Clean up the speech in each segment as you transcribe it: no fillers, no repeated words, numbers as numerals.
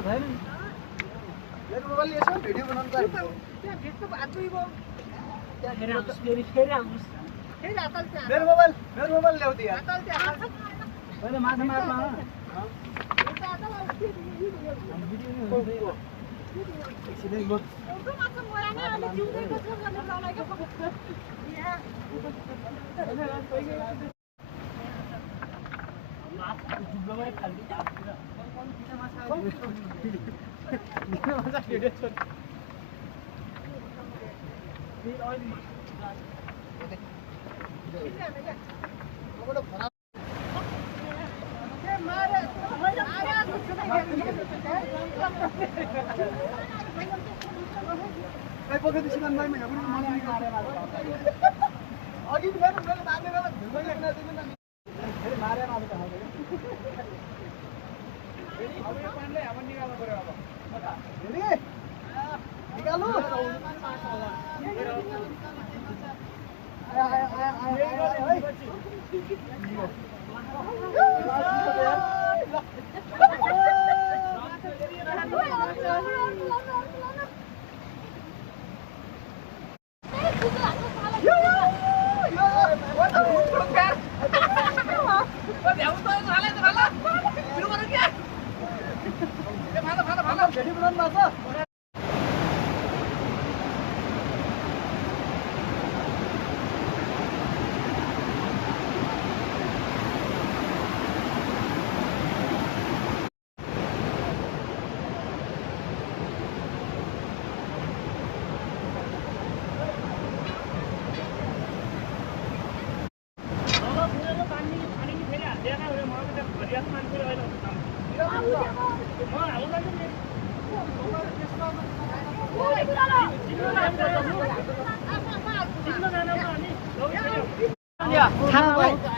त छैन नि मेरो मोबाइल यसो भिडियो बनाउन पर्छ त्यहाँ भित्र आजै भयो त्यहाँ फेरि आउनुस् फेरि हातल त्यहाँ मेरो मोबाइल ल्याउ दिया हातल त्यहाँ पहिले माछा मार्न एकछिन म एउटा माछा मर्या नै अहिले जिउँदैको छ भनेर लगाएको डुब्लोमै फाल्दिन्छ माछा भिडियो छोड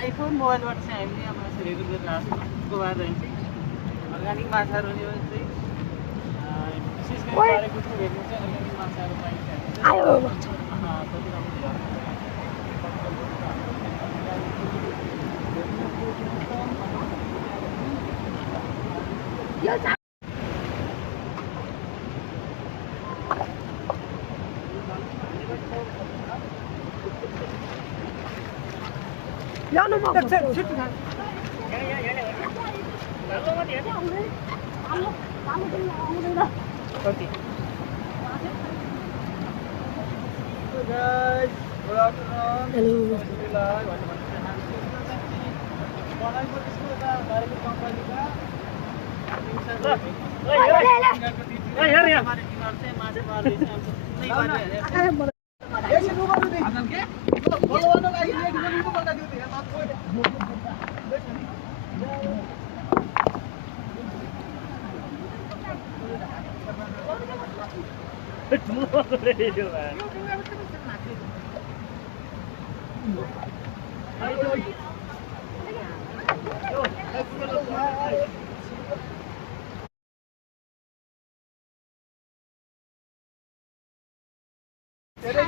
आइफोन मोबाइलबाट चाहिँ हामीले अब रेकर्ड गरेर आएको भएर चाहिँ अर्ग्यानिक माछाहरू चाहिँ विशेष गरी पारेको छु भेट्नु चाहिँ अर्ग्यानिक माछाहरू पाइन्छ ल्याउनु म कति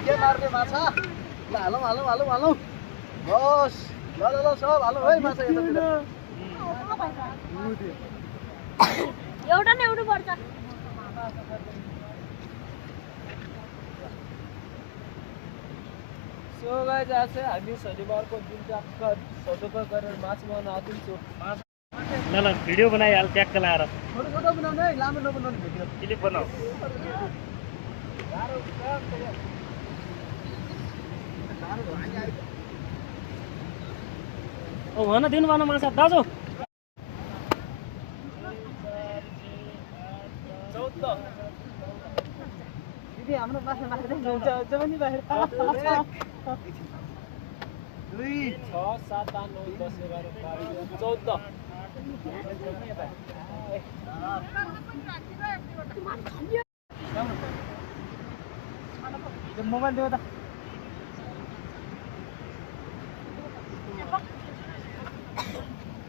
के मार्ने माछा ल हालौँ बस ल सब हालौँ है माछा यतातिर एउटा न एउटा पर्छ सो गाइस आज चाहिँ हामी शनिबारको दिन सडुका गरेर माछा मार्न आउँछौँ ल भिडियो बनाइहाल ट्याक्क लाएर छोटो बनाउने है लामो नबनाउने भिडियो क्लिप बनाऊ ओ भन दिनु भन माछा दाजु 14 दिदी हाम्रो माछा मार्दै हुन्छ पनि बाहिर 2 6 7 8 9 10 11 12 14 मोबाइल देऊ त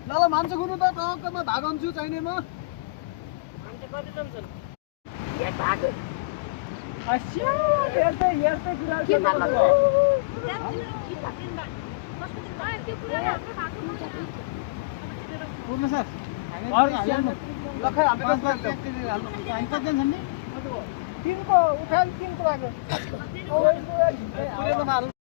ल मान्छे गुनु त टक्कमा भागन्छु चाहिने म मान्छे कति जन छन् अस्या यस्तै कुरा के मतलब पुग्नु सर हामी ल खै हामी पाँच बस एक केजी हाल्नु हामी कतिजना छन् नि तिनको उठान तिनको भएको पुरै त माल